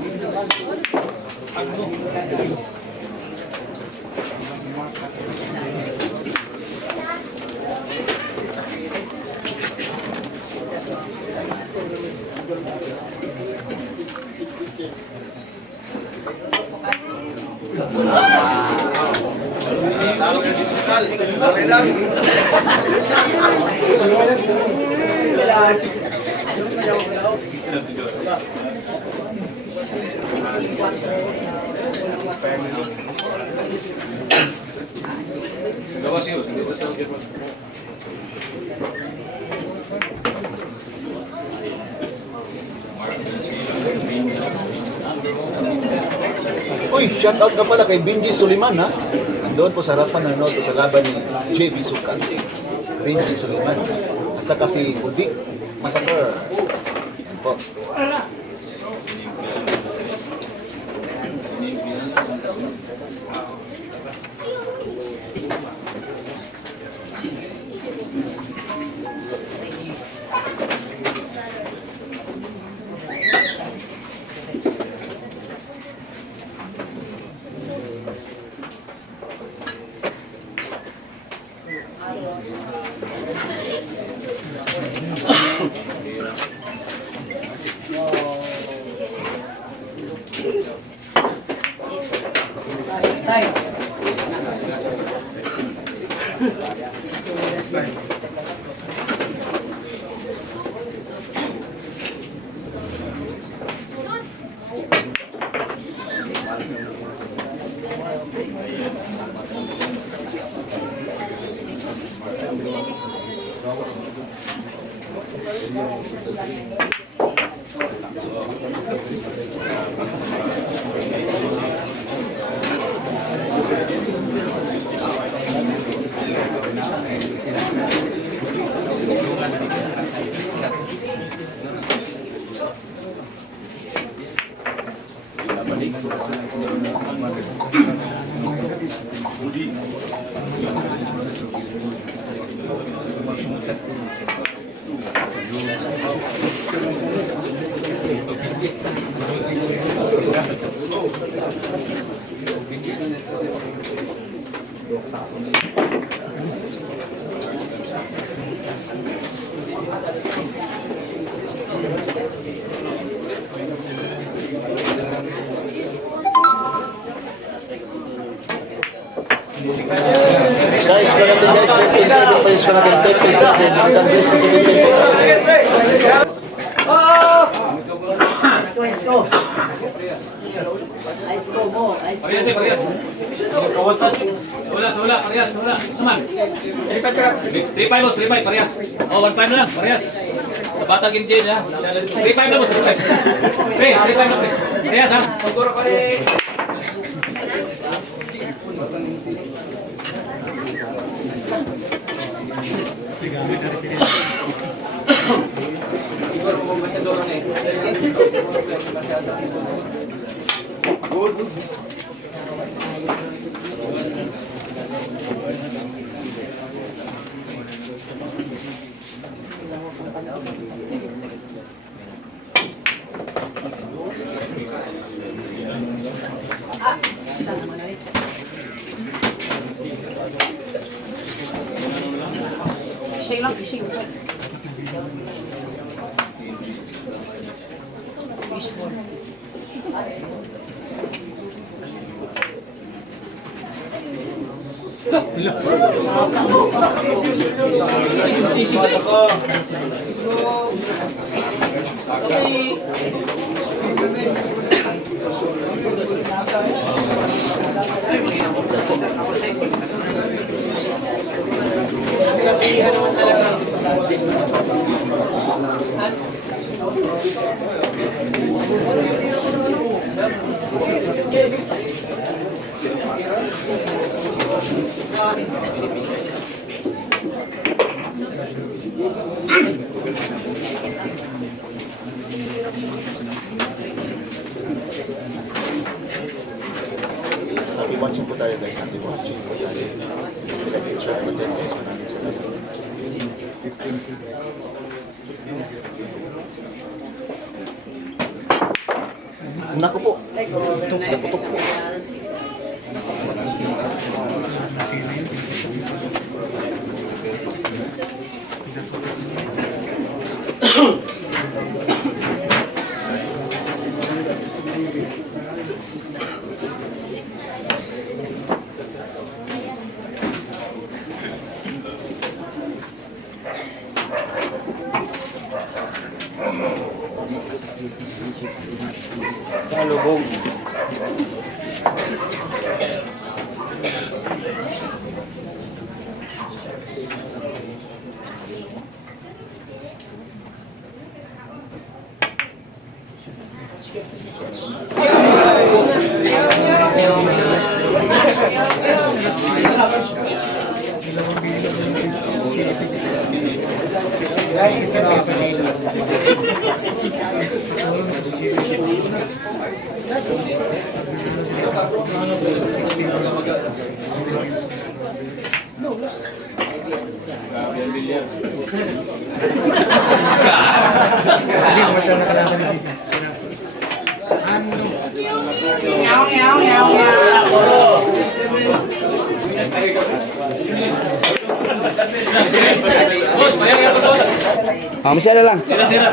Uy, shout out ka pala kay Benji Suliman ha. Doon po sa harapan nanonood po sa laban ni JB Sukal. Benji Suliman. At saka si Udik Massacre. Yan po. Guys, ko natin guys, 15 seconds pa yung ko natin, 15 seconds. Hanggang guys na 17 po tayo. Esto. Ice go mo. Ice go. Parehas, parehas. Wala, parehas, wala. Saman. 3-5 boss, 3-5, parehas. Oh, 1-5 na lang, parehas. Sa batang Jane ha. 3-5 na boss, 3-5. 3-5 na, parehas ha. Pagkuro pa rin. Saan naman na ito? Kising lang, kising. Baseball. Happy watching po tayo guys, happy watching po tayo. Share po tayo guys, maraming salamat. Naku po, naputok po. Salubong. Boss, bayar boss. Masyado lang. Tira. Tira.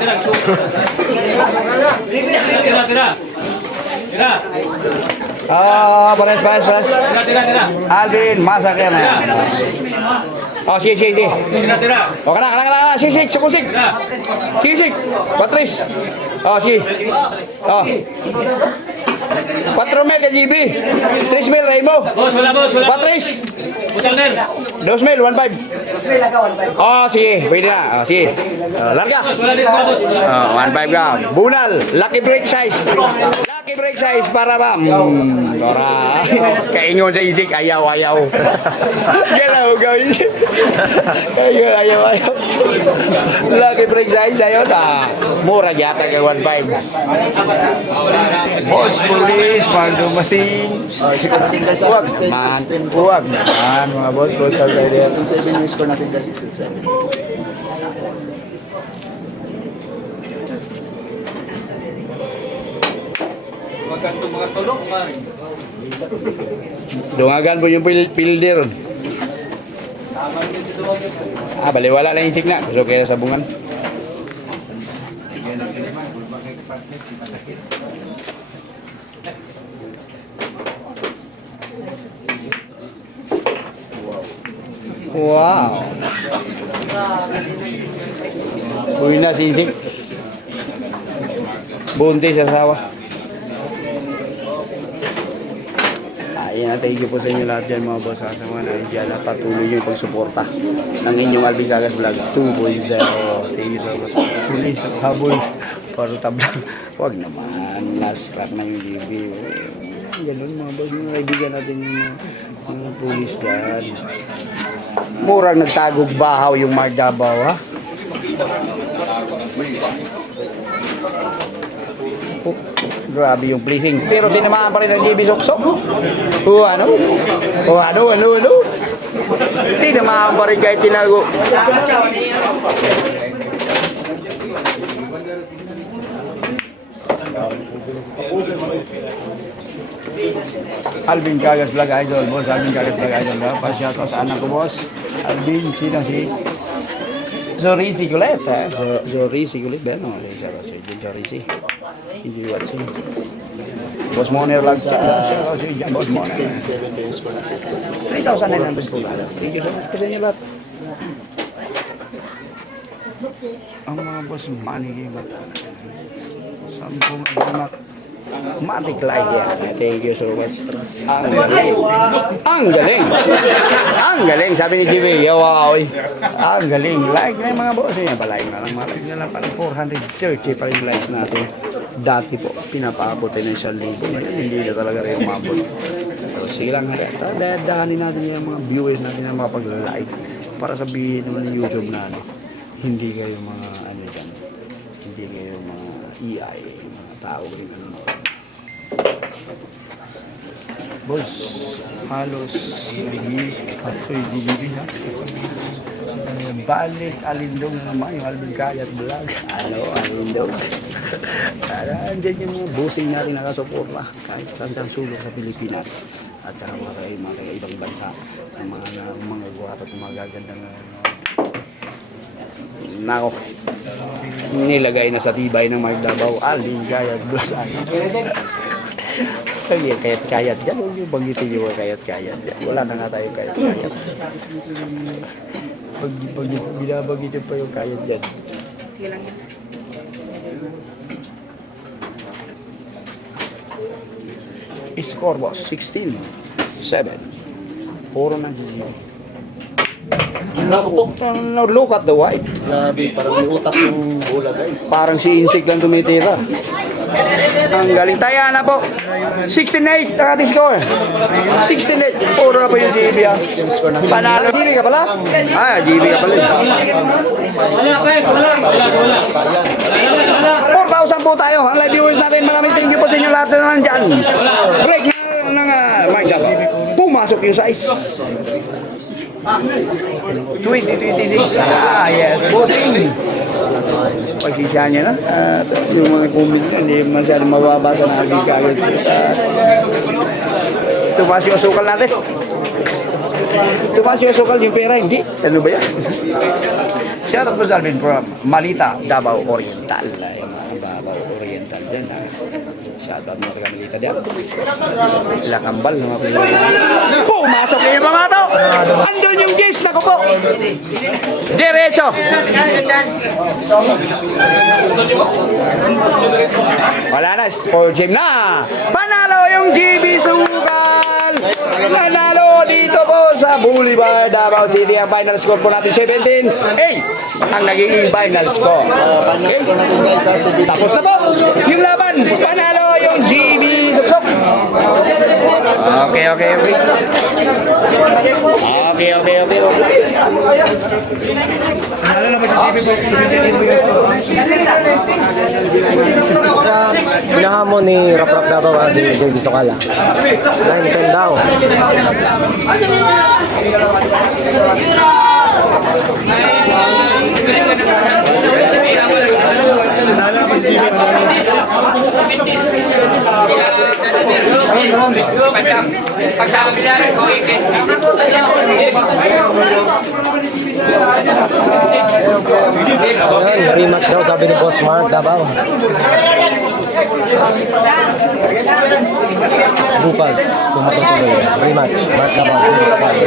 Pares. Tira. Alvin, masa ka na. Oh, sige. Tira. Oh, kana. Sik, sukusik. Sik. Patris. Oh, sige. Oh. 4,000 ka GB. 3,000 Raimo. Boss, wala boss, wala. Patrice. Busalner. 2,000, 1,500. Oh, sige. Pwede na. Oh, sige. Larga. Boss, wala discount boss. Oh, 1,500 ka. Bunal. Lucky break size. Lucky break size para ba? Para. Kaingon sa isik. Ayaw. Galaw gawin. Ayaw. Lucky break size. Ayaw sa. Mura yata ka 1,500. Boss, police, magdumating. Huwag, Man, huwag naman mga boss. Total kayo. 7 yung score natin kasi 6-7. Dungagan po yung fielder. Baliwala lang yung chick na. Gusto kaya sa bungan. Wow. Uwi na si Insik. Buntis sa asawa. Ayan, thank you po sa inyo lahat dyan mga boss. Sa mga nandiyan na patuloy nyo yung pagsuporta ng inyong Alvin Cagas Vlog 2.0. Thank you so much. Sulis, habol, para tablang. Huwag naman, last track na yung GB. Ganun mga boss, mga kaibigan natin yung mga pulis dyan. Murang nagtagog bahaw yung Mardabaw, ha? Oh, grabe yung pleasing. Pero tinamaan pa rin ang GB Soksok. Ano? Tinamaan pa rin kahit tinago. Alvin Cagas Vlog Idol, boss. Alvin Cagas Vlog Idol. Pa-shoutout sa anak ko, boss. Alvin, sino si... Zorisi Kulit, ha? Zorisi Kulit, ba? No, Zorisi. Hindi watching. Boss Moner lang sa... Boss Moner. 3,900 po lang. Thank you so much kasi inyo lahat. Ang mga boss, money game. Sampung anak. Matik like yan. Thank you so much. Ang galing. Ang galing. Sabi ni GB, wow. Ang galing. Like na yung mga boss. Yan pa like na lang. Like na lang. Parang 430 pa yung likes natin. Dati po, pinapaabot na 1,000. Ngayon, hindi na talaga rin umabot. So, sige lang. Dadahanin natin yung mga viewers natin na mga pag-like. Para sabihin naman ng YouTube na hindi kayo mga ano yan. Hindi kayo mga EI. Mga tao rin ano. Boss, halos GGB ha. Balik Alindong naman yung Alvin Cagas Vlog. Alindong. Andyan yung mga bossing natin nakasuporta kahit saan sulok sa Pilipinas at saka mga ibang bansa ng mga guwapo at mga gagandang nako nilagay na sa tibay ng Magdabaw Alvin Cagas Vlog. Kayat dyan, huwag yung banggitin yung kayat dyan. Wala na nga tayo kayat. Binabanggit pa yung kayat dyan. Sige lang yan. Score boss, 16-7. Puro ng GG. Look at the white. Grabe, parang may utak yung bola guys. Parang si Insik lang tumitira. Ang galing. Taya na po. 16-8 ang ating score. 16-8. Puro na po yung GB ha. Panalo. GB ka pala? GB ka pala. 4,000 po tayo. Ang live viewers natin. Maraming thank you po sa inyo lahat na nandyan. Break ng Magdabaw. Pumasok yung size. 2026. Yes. Bossing. Pagsisya niya na. Yung mga comment niya, hindi masyadong mababasa na Alvin Cagas. Tumaas yung sukal natin. Tumaas yung sukal yung pera, hindi. Ano ba yan? Shoutout po sa Alvin from Malita, Davao Oriental. Yung mga Davao Oriental din. Shoutout. Shout out mga taga-Milita diyan. Sila kambal mga Pilipino. Pumasok na yung mga to. Andun yung gis na kuko. Diretso. Wala na, score game na. Panalo yung GB Sukal. Nanalo dito po sa Boulevard, Davao City. Ang final score po natin 17-8 ang nagiging final score. Okay. Tapos na po yung laban. Panalo yung GB Suksok. Okay. Pinahamon ni Rap Davao si JB Sokala. 9-10 daw. Ayan, rematch daw sabi ni Boss Mark Davao. Bukas, kung matutuloy, rematch, Mark Davao, JB Sokala.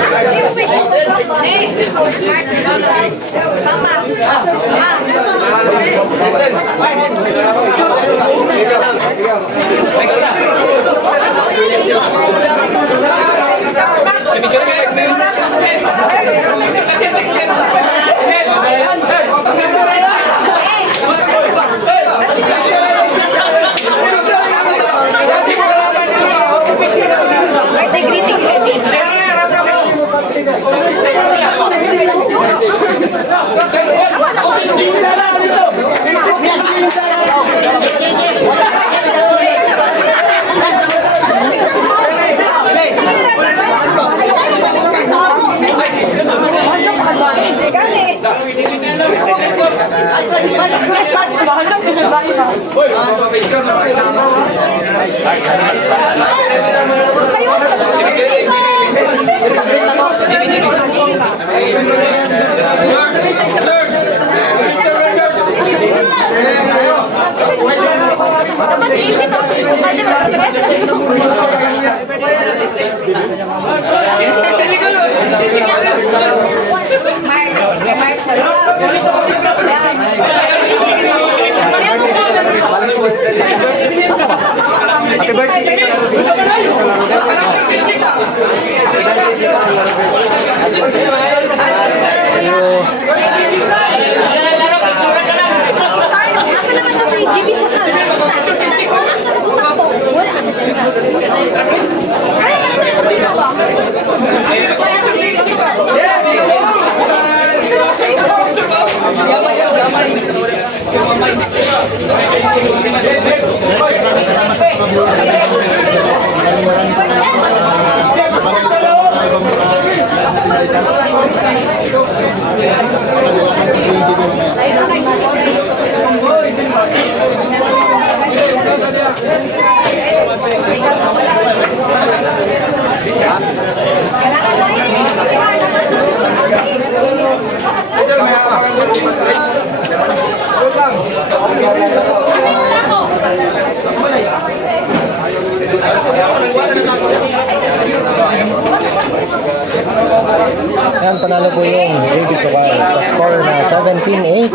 Yan, panalo po yung JB Sokala sa score na 17-8.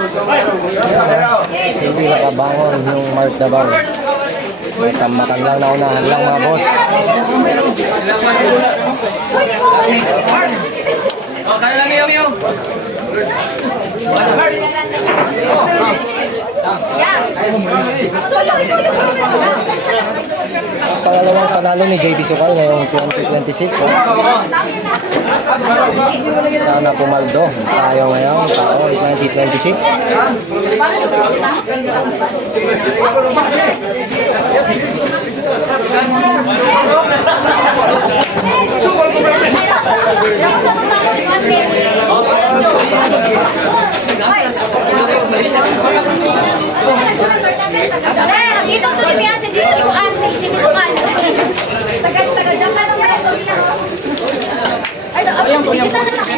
Hindi nakabangon yung Mark Davao. May tamakan lang na unahan lang mga boss. Pangalawang panalo ni JB Sokala ngayong 2026. Sana pumaldo tayo ngayon taon 2026. Dito to niya si Jimmy Kuan, si Jimmy Kuan. Tagal diyan ka lang. Ay, kita na lang.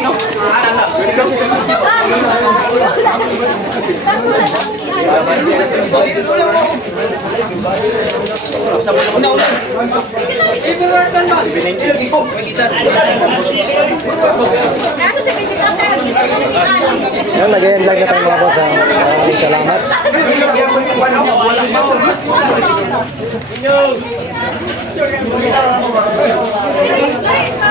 Nasa 70 tayo tayo. Yan, nag-end lang na tayo mga boss. Maraming salamat. Ay,